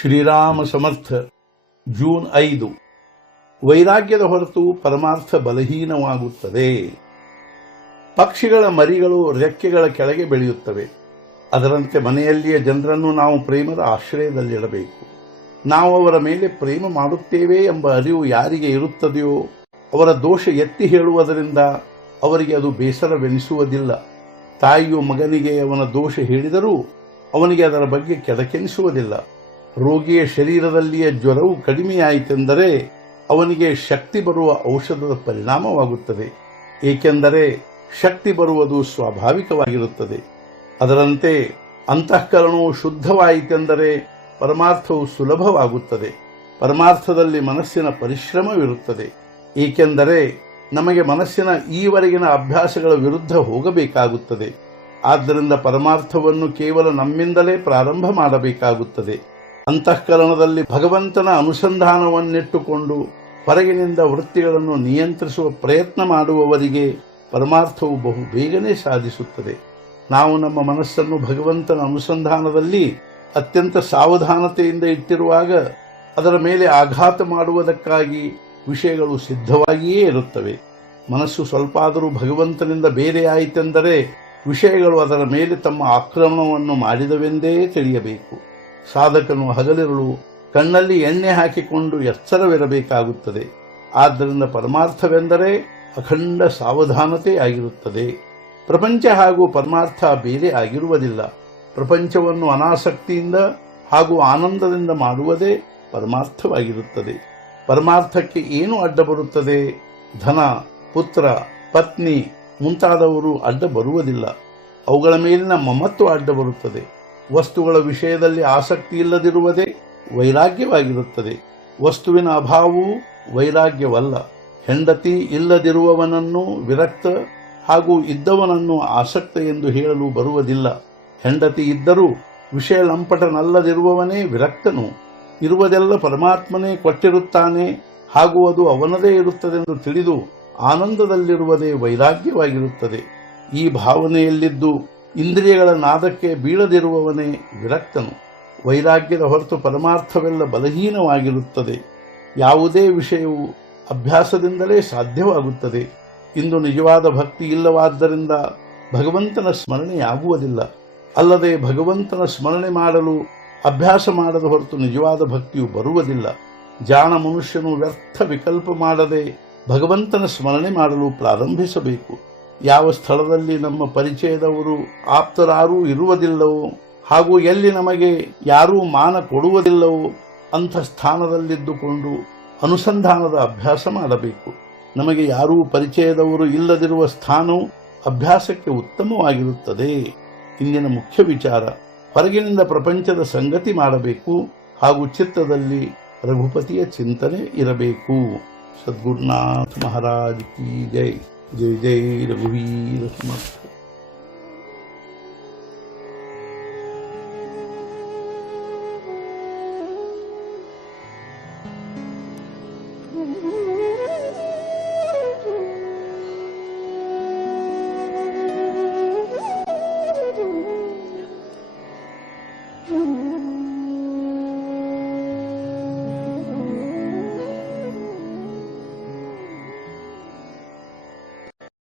ಶ್ರೀರಾಮ ಸಮರ್ಥ. June 5. ವೈರಾಗ್ಯದ ಹೊರತು ಪರಮಾರ್ಥ ಬಲಹೀನವಾಗುತ್ತದೆ. ಪಕ್ಷಿಗಳ ಮರಿಗಳು ರೆಕ್ಕೆಗಳ ಕೆಳಗೆ ಬೆಳೆಯುತ್ತವೆ. ಅದರಂತೆ ಮನೆಯಲ್ಲಿಯ ಜನರನ್ನು ನಾವು ಪ್ರೇಮದ ಆಶ್ರಯದಲ್ಲಿಡಬೇಕು. ನಾವು ಅವರ ಮೇಲೆ ಪ್ರೇಮ ಮಾಡುತ್ತೇವೆ ಎಂಬ ಅರಿವು ಯಾರಿಗೆ ಇರುತ್ತದೆಯೋ ಅವರ ದೋಷ ಎತ್ತಿ ಹೇಳುವುದರಿಂದ ಅವರಿಗೆ ಅದು ಬೇಸರವೆನಿಸುವುದಿಲ್ಲ. ತಾಯಿಯು ಮಗನಿಗೆ ಅವನ ದೋಷ ಹೇಳಿದರೂ ಅವನಿಗೆ ಅದರ ಬಗ್ಗೆ ಕೆಡಕೆನಿಸುವುದಿಲ್ಲ. ರೋಗಿಯ ಶರೀರದಲ್ಲಿಯ ಜ್ವರವು ಕಡಿಮೆಯಾಯಿತೆಂದರೆ ಅವನಿಗೆ ಶಕ್ತಿ ಬರುವ ಔಷಧದ ಪರಿಣಾಮವಾಗುತ್ತದೆ, ಏಕೆಂದರೆ ಶಕ್ತಿ ಬರುವುದು ಸ್ವಾಭಾವಿಕವಾಗಿರುತ್ತದೆ. ಅದರಂತೆ ಅಂತಃಕರಣವು ಶುದ್ಧವಾಯಿತೆಂದರೆ ಪರಮಾರ್ಥವು ಸುಲಭವಾಗುತ್ತದೆ. ಪರಮಾರ್ಥದಲ್ಲಿ ಮನಸ್ಸಿನ ಪರಿಶ್ರಮವಿರುತ್ತದೆ, ಏಕೆಂದರೆ ನಮಗೆ ಮನಸ್ಸಿನ ಈವರೆಗಿನ ಅಭ್ಯಾಸಗಳ ವಿರುದ್ಧ ಹೋಗಬೇಕಾಗುತ್ತದೆ. ಆದ್ದರಿಂದ ಪರಮಾರ್ಥವನ್ನು ಕೇವಲ ನಮ್ಮಿಂದಲೇ ಪ್ರಾರಂಭ ಮಾಡಬೇಕಾಗುತ್ತದೆ. ಅಂತಃಕರಣದಲ್ಲಿ ಭಗವಂತನ ಅನುಸಂಧಾನವನ್ನಿಟ್ಟುಕೊಂಡು ಹೊರಗಿನಿಂದ ವೃತ್ತಿಗಳನ್ನು ನಿಯಂತ್ರಿಸುವ ಪ್ರಯತ್ನ ಮಾಡುವವರಿಗೆ ಪರಮಾರ್ಥವು ಬಹು ಬೇಗನೆ ಸಾಧಿಸುತ್ತದೆ. ನಾವು ನಮ್ಮ ಮನಸ್ಸನ್ನು ಭಗವಂತನ ಅನುಸಂಧಾನದಲ್ಲಿ ಅತ್ಯಂತ ಸಾವಧಾನತೆಯಿಂದ ಇಟ್ಟಿರುವಾಗ ಅದರ ಮೇಲೆ ಆಘಾತ ಮಾಡುವುದಕ್ಕಾಗಿ ವಿಷಯಗಳು ಸಿದ್ಧವಾಗಿಯೇ ಇರುತ್ತವೆ. ಮನಸ್ಸು ಸ್ವಲ್ಪ ಆದರೂ ಭಗವಂತನಿಂದ ಬೇರೆಯಾಯಿತೆಂದರೆ ವಿಷಯಗಳು ಅದರ ಮೇಲೆ ತಮ್ಮ ಆಕ್ರಮಣವನ್ನು ಮಾಡಿದವೆಂದೇ ತಿಳಿಯಬೇಕು. ಸಾಧಕನು ಹಗಲಿರುಳು ಕಣ್ಣಲ್ಲಿ ಎಣ್ಣೆ ಹಾಕಿಕೊಂಡು ಎಚ್ಚರವಿರಬೇಕಾಗುತ್ತದೆ. ಆದ್ದರಿಂದ ಪರಮಾರ್ಥವೆಂದರೆ ಅಖಂಡ ಸಾವಧಾನತೆ ಆಗಿರುತ್ತದೆ. ಪ್ರಪಂಚ ಹಾಗೂ ಪರಮಾರ್ಥ ಬೇರೆ ಆಗಿರುವುದಿಲ್ಲ. ಪ್ರಪಂಚವನ್ನು ಅನಾಸಕ್ತಿಯಿಂದ ಹಾಗೂ ಆನಂದದಿಂದ ಮಾಡುವುದೇ ಪರಮಾರ್ಥವಾಗಿರುತ್ತದೆ. ಪರಮಾರ್ಥಕ್ಕೆ ಏನು ಅಡ್ಡ ಬರುತ್ತದೆ? ಧನ, ಪುತ್ರ, ಪತ್ನಿ ಮುಂತಾದವರು ಅಡ್ಡ ಬರುವುದಿಲ್ಲ. ಅವುಗಳ ಮೇಲಿನ ಮಮತ್ವ ಅಡ್ಡ ಬರುತ್ತದೆ. ವಸ್ತುಗಳ ವಿಷಯದಲ್ಲಿ ಆಸಕ್ತಿ ಇಲ್ಲದಿರುವುದೇ ವೈರಾಗ್ಯವಾಗಿರುತ್ತದೆ. ವಸ್ತುವಿನ ಅಭಾವವು ವೈರಾಗ್ಯವಲ್ಲ. ಹೆಂಡತಿ ಇಲ್ಲದಿರುವವನನ್ನು ವಿರಕ್ತ ಹಾಗೂ ಇದ್ದವನನ್ನು ಆಸಕ್ತ ಎಂದು ಹೇಳಲು ಬರುವುದಿಲ್ಲ. ಹೆಂಡತಿ ಇದ್ದರೂ ವಿಷಯ ಲಂಪಟನಲ್ಲದಿರುವವನೇ ವಿರಕ್ತನು. ಇರುವುದೆಲ್ಲ ಪರಮಾತ್ಮನೇ ಕೊಟ್ಟಿರುತ್ತಾನೆ ಹಾಗೂ ಅದು ಅವನದೇ ಇರುತ್ತದೆಂದು ತಿಳಿದು ಆನಂದದಲ್ಲಿರುವುದೇ ವೈರಾಗ್ಯವಾಗಿರುತ್ತದೆ. ಈ ಭಾವನೆಯಲ್ಲಿದ್ದು ಇಂದ್ರಿಯಗಳ ನಾದಕ್ಕೆ ಬೀಳದಿರುವವನೇ ವಿರಕ್ತನು. ವೈರಾಗ್ಯದ ಹೊರತು ಪರಮಾರ್ಥವೆಲ್ಲ ಬಲಹೀನವಾಗಿರುತ್ತದೆ. ಯಾವುದೇ ವಿಷಯವು ಅಭ್ಯಾಸದಿಂದಲೇ ಸಾಧ್ಯವಾಗುತ್ತದೆ. ಇಂದು ನಿಜವಾದ ಭಕ್ತಿ ಇಲ್ಲವಾದ್ದರಿಂದ ಭಗವಂತನ ಸ್ಮರಣೆಯಾಗುವುದಿಲ್ಲ. ಅಲ್ಲದೆ ಭಗವಂತನ ಸ್ಮರಣೆ ಮಾಡಲು ಅಭ್ಯಾಸ ಮಾಡದ ಹೊರತು ನಿಜವಾದ ಭಕ್ತಿಯು ಬರುವುದಿಲ್ಲ. ಜಾಣ ಮನುಷ್ಯನು ವ್ಯರ್ಥ ವಿಕಲ್ಪ ಮಾಡದೆ ಭಗವಂತನ ಸ್ಮರಣೆ ಮಾಡಲು ಪ್ರಾರಂಭಿಸಬೇಕು. ಯಾವ ಸ್ಥಳದಲ್ಲಿ ನಮ್ಮ ಪರಿಚಯದವರು ಆಪ್ತರಾರೂ ಇರುವುದಿಲ್ಲವೋ ಹಾಗೂ ಎಲ್ಲಿ ನಮಗೆ ಯಾರೂ ಮಾನ ಕೊಡುವುದಿಲ್ಲವೋ ಅಂಥ ಸ್ಥಾನದಲ್ಲಿದ್ದುಕೊಂಡು ಅನುಸಂಧಾನದ ಅಭ್ಯಾಸ ಮಾಡಬೇಕು. ನಮಗೆ ಯಾರೂ ಪರಿಚಯದವರು ಇಲ್ಲದಿರುವ ಸ್ಥಾನವು ಅಭ್ಯಾಸಕ್ಕೆ ಉತ್ತಮವಾಗಿರುತ್ತದೆ. ಇಂದಿನ ಮುಖ್ಯ ವಿಚಾರ, ಹೊರಗಿನಿಂದ ಪ್ರಪಂಚದ ಸಂಗತಿ ಮಾಡಬೇಕು ಹಾಗೂ ಚಿತ್ತದಲ್ಲಿ ರಘುಪತಿಯ ಚಿಂತನೆ ಇರಬೇಕು. ಸದ್ಗುರುನಾಥ ಮಹಾರಾಜ್ ಕಿ ಜೈ. ಜೈ ಜೈ ರಘುವೀರ ಸಮರ್ಥ. Mm-hmm.